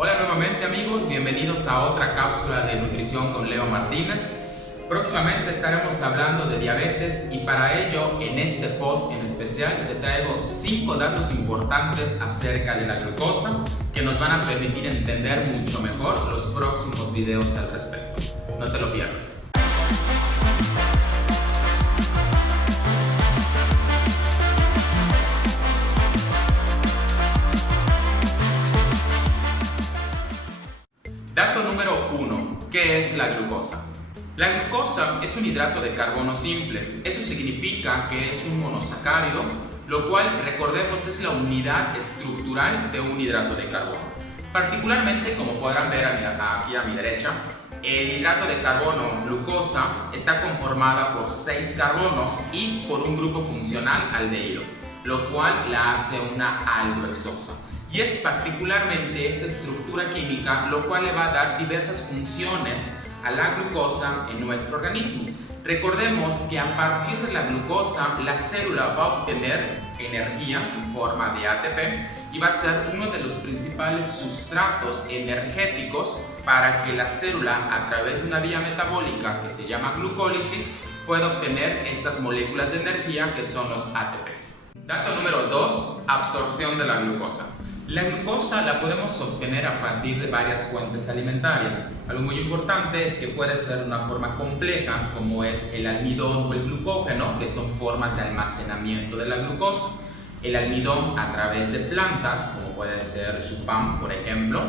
Hola nuevamente amigos, bienvenidos a otra cápsula de nutrición con Leo Martínez. Próximamente estaremos hablando de diabetes y para ello en este post en especial te traigo 5 datos importantes acerca de la glucosa que nos van a permitir entender mucho mejor los próximos videos al respecto. No te lo pierdas. Dato número 1. ¿Qué es la glucosa? La glucosa es un hidrato de carbono simple. Eso significa que es un monosacárido, lo cual, recordemos, es la unidad estructural de un hidrato de carbono. Particularmente, como podrán ver aquí a mi derecha, el hidrato de carbono glucosa está conformada por 6 carbonos y por un grupo funcional aldehído, lo cual la hace una aldohexosa. Y es particularmente esta estructura química lo cual le va a dar diversas funciones a la glucosa en nuestro organismo. Recordemos que a partir de la glucosa la célula va a obtener energía en forma de ATP y va a ser uno de los principales sustratos energéticos para que la célula, a través de una vía metabólica que se llama glucólisis, pueda obtener estas moléculas de energía que son los ATPs. Dato número 2. Absorción de la glucosa. La glucosa la podemos obtener a partir de varias fuentes alimentarias. Algo muy importante es que puede ser una forma compleja, como es el almidón o el glucógeno, que son formas de almacenamiento de la glucosa. El almidón a través de plantas, como puede ser su pan, por ejemplo,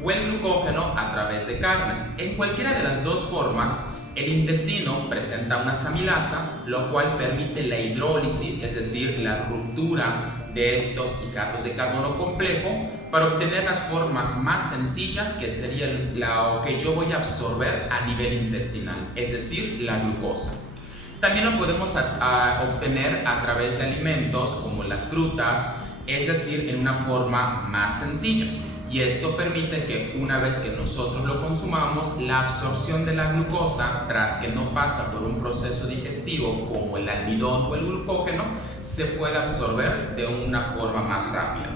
o el glucógeno a través de carnes. En cualquiera de las dos formas, el intestino presenta unas amilasas, lo cual permite la hidrólisis, es decir, la ruptura de estos hidratos de carbono complejo para obtener las formas más sencillas que sería lo que yo voy a absorber a nivel intestinal, es decir, la glucosa. También lo podemos obtener a través de alimentos como las frutas, es decir, en una forma más sencilla. Y esto permite que una vez que nosotros lo consumamos, la absorción de la glucosa, tras que no pasa por un proceso digestivo como el almidón o el glucógeno, se puede absorber de una forma más rápida.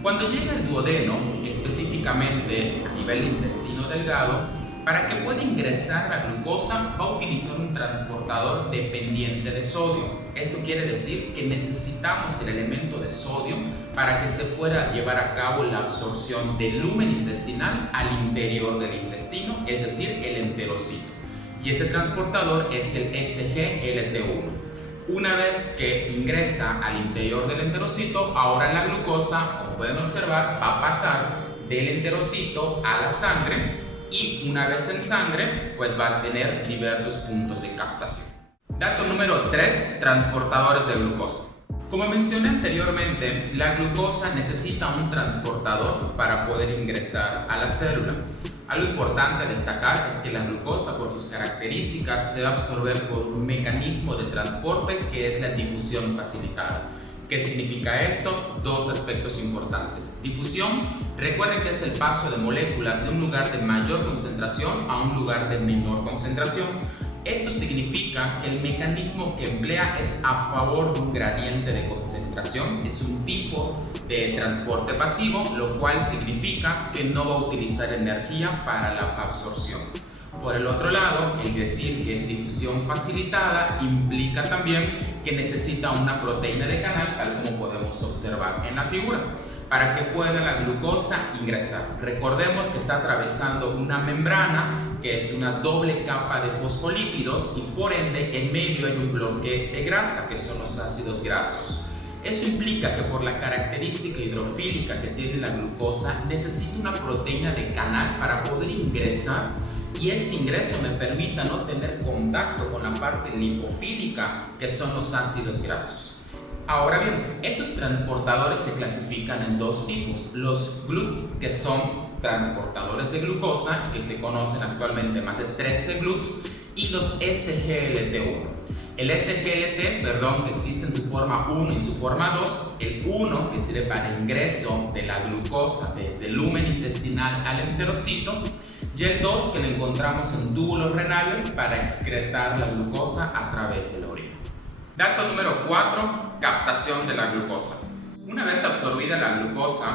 Cuando llega el duodeno, específicamente a nivel intestino delgado, para que pueda ingresar la glucosa va a utilizar un transportador dependiente de sodio. Esto quiere decir que necesitamos el elemento de sodio para que se pueda llevar a cabo la absorción del lumen intestinal al interior del intestino, es decir, el enterocito. Y ese transportador es el SGLT1. Una vez que ingresa al interior del enterocito, ahora la glucosa, como pueden observar, va a pasar del enterocito a la sangre y una vez en sangre, pues va a tener diversos puntos de captación. Dato número 3. Transportadores de glucosa. Como mencioné anteriormente, la glucosa necesita un transportador para poder ingresar a la célula. Algo importante a destacar es que la glucosa, por sus características, se va a absorber por un mecanismo de transporte que es la difusión facilitada. ¿Qué significa esto? Dos aspectos importantes. Difusión, recuerden que es el paso de moléculas de un lugar de mayor concentración a un lugar de menor concentración. Esto significa que el mecanismo que emplea es a favor de un gradiente de concentración, es un tipo de transporte pasivo, lo cual significa que no va a utilizar energía para la absorción. Por el otro lado, el decir que es difusión facilitada implica también que necesita una proteína de canal, tal como podemos observar en la figura, para que pueda la glucosa ingresar. Recordemos que está atravesando una membrana que es una doble capa de fosfolípidos y por ende en medio hay un bloque de grasa que son los ácidos grasos. Eso implica que por la característica hidrofílica que tiene la glucosa necesita una proteína de canal para poder ingresar y ese ingreso me permita no tener contacto con la parte lipofílica que son los ácidos grasos. Ahora bien, estos transportadores se clasifican en dos tipos: los GLUT, que son transportadores de glucosa, que se conocen actualmente más de 13 GLUTs, y los SGLT1. El SGLT, que existe en su forma 1 y en su forma 2, el 1 que sirve para ingreso de la glucosa desde el lumen intestinal al enterocito, y el 2 que lo encontramos en túbulos renales para excretar la glucosa a través de la orina. Dato número 4. Captación de la glucosa. Una vez absorbida la glucosa,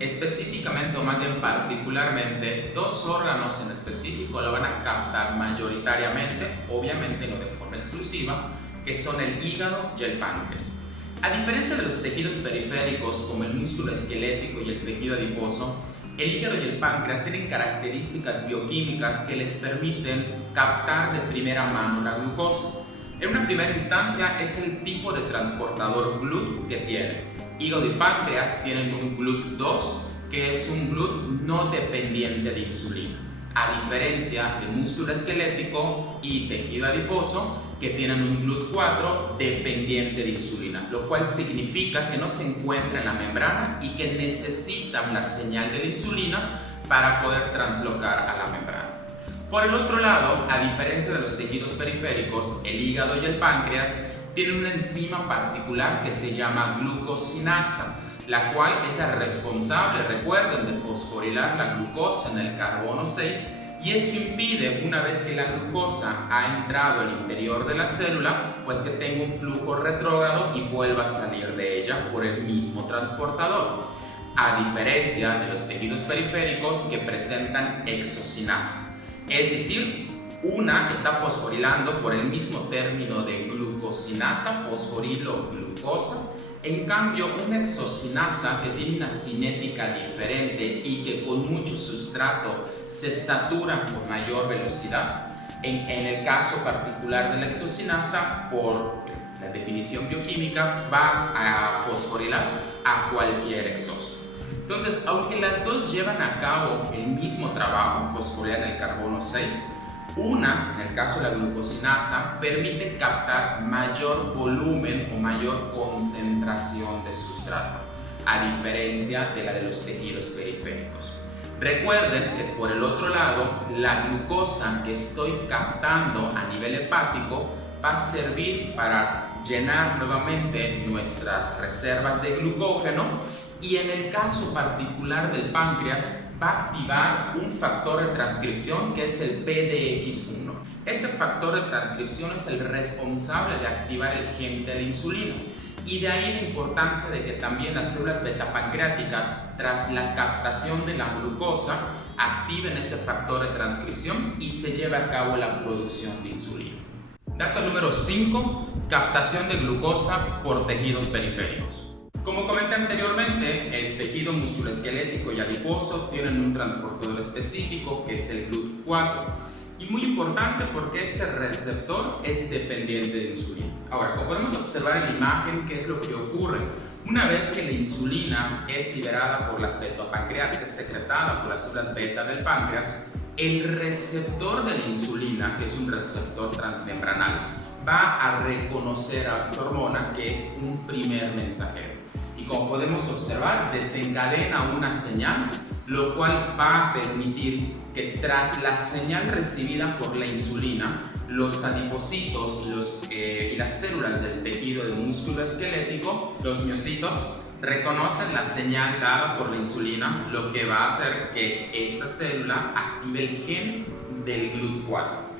Específicamente, o más bien particularmente, dos órganos en específico lo van a captar mayoritariamente, obviamente no de forma exclusiva, que son el hígado y el páncreas. A diferencia de los tejidos periféricos como el músculo esquelético y el tejido adiposo, el hígado y el páncreas tienen características bioquímicas que les permiten captar de primera mano la glucosa. En una primera instancia es el tipo de transportador GLUT que tienen. Hígado y páncreas tienen un GLUT2, que es un GLUT no dependiente de insulina, a diferencia de músculo esquelético y tejido adiposo, que tienen un GLUT4 dependiente de insulina, lo cual significa que no se encuentra en la membrana y que necesitan la señal de la insulina para poder translocar a la membrana. Por el otro lado, a diferencia de los tejidos periféricos, el hígado y el páncreas tienen una enzima particular que se llama glucosinasa, la cual es la responsable, recuerden, de fosforilar la glucosa en el carbono 6, y eso impide, una vez que la glucosa ha entrado al interior de la célula, pues que tenga un flujo retrógrado y vuelva a salir de ella por el mismo transportador, a diferencia de los tejidos periféricos que presentan exocinasa. Es decir, una está fosforilando por el mismo término de glucosinasa, fosforilo glucosa. En cambio, una exocinasa que tiene una cinética diferente y que con mucho sustrato se satura con mayor velocidad, en el caso particular de la exocinasa, por la definición bioquímica, va a fosforilar a cualquier exosa. Entonces, aunque las dos llevan a cabo el mismo trabajo, fosforilar el carbono 6, una, en el caso de la glucosinasa, permite captar mayor volumen o mayor concentración de sustrato, a diferencia de la de los tejidos periféricos. Recuerden que por el otro lado, la glucosa que estoy captando a nivel hepático va a servir para llenar nuevamente nuestras reservas de glucógeno, y en el caso particular del páncreas va a activar un factor de transcripción que es el PDX1. Este factor de transcripción es el responsable de activar el gen de la insulina, y de ahí la importancia de que también las células betapancreáticas, tras la captación de la glucosa, activen este factor de transcripción y se lleve a cabo la producción de insulina. Dato número 5, captación de glucosa por tejidos periféricos. Como comenté anteriormente, el tejido musculoesquelético y adiposo tienen un transportador específico que es el GLUT4, y muy importante porque este receptor es dependiente de insulina. Ahora, como podemos observar en la imagen, ¿qué es lo que ocurre? Una vez que la insulina es liberada por las betapancreáticas, secretada por las células beta del páncreas, el receptor de la insulina, que es un receptor transmembranal, va a reconocer a esta hormona, que es un primer mensajero. Y como podemos observar, desencadena una señal, lo cual va a permitir que tras la señal recibida por la insulina, los adipocitos y las células del tejido del músculo esquelético, los miocitos, reconocen la señal dada por la insulina, lo que va a hacer que esa célula active el gen del GLUT4.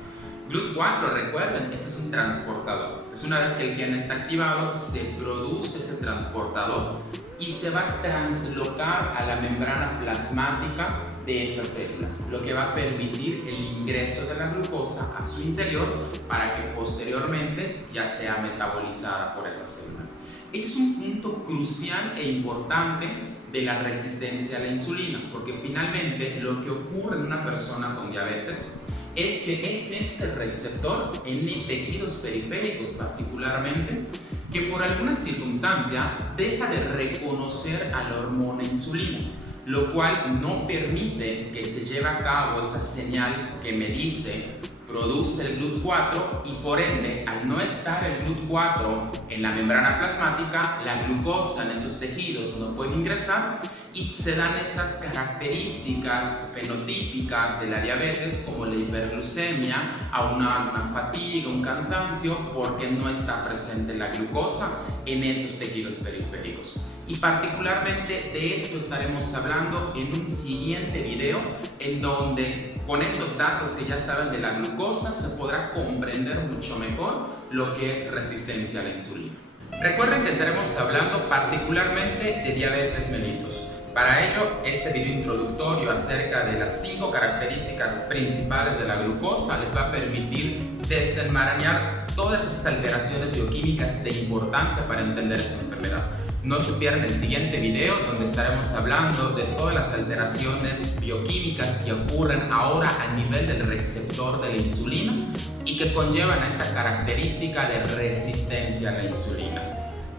GLUT4, recuerden, este es un transportador. Entonces, una vez que el gen está activado, se produce ese transportador y se va a translocar a la membrana plasmática de esas células, lo que va a permitir el ingreso de la glucosa a su interior para que posteriormente ya sea metabolizada por esa célula. Ese es un punto crucial e importante de la resistencia a la insulina, porque finalmente lo que ocurre en una persona con diabetes es que es este receptor en tejidos periféricos particularmente que por alguna circunstancia deja de reconocer a la hormona insulina, lo cual no permite que se lleve a cabo esa señal que me dice produce el GLUT4, y por ende, al no estar el GLUT4 en la membrana plasmática, la glucosa en esos tejidos no puede ingresar y se dan esas características fenotípicas de la diabetes, como la hiperglucemia, a una fatiga, un cansancio, porque no está presente la glucosa en esos tejidos periféricos. Y particularmente de esto estaremos hablando en un siguiente video, en donde con esos datos que ya saben de la glucosa se podrá comprender mucho mejor lo que es resistencia a la insulina. Recuerden que estaremos hablando particularmente de diabetes mellitus. Para ello, este video introductorio acerca de las 5 características principales de la glucosa les va a permitir desenmarañar todas esas alteraciones bioquímicas de importancia para entender esta enfermedad. No se pierdan el siguiente video, donde estaremos hablando de todas las alteraciones bioquímicas que ocurren ahora a nivel del receptor de la insulina y que conllevan a esta característica de resistencia a la insulina.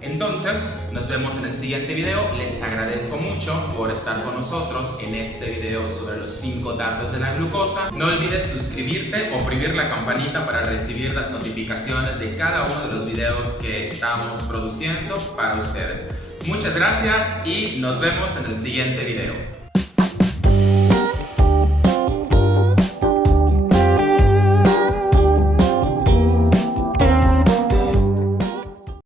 Entonces, nos vemos en el siguiente video. Les agradezco mucho por estar con nosotros en este video sobre los 5 datos de la glucosa. No olvides suscribirte o oprimir la campanita para recibir las notificaciones de cada uno de los videos que estamos produciendo para ustedes. Muchas gracias y nos vemos en el siguiente video.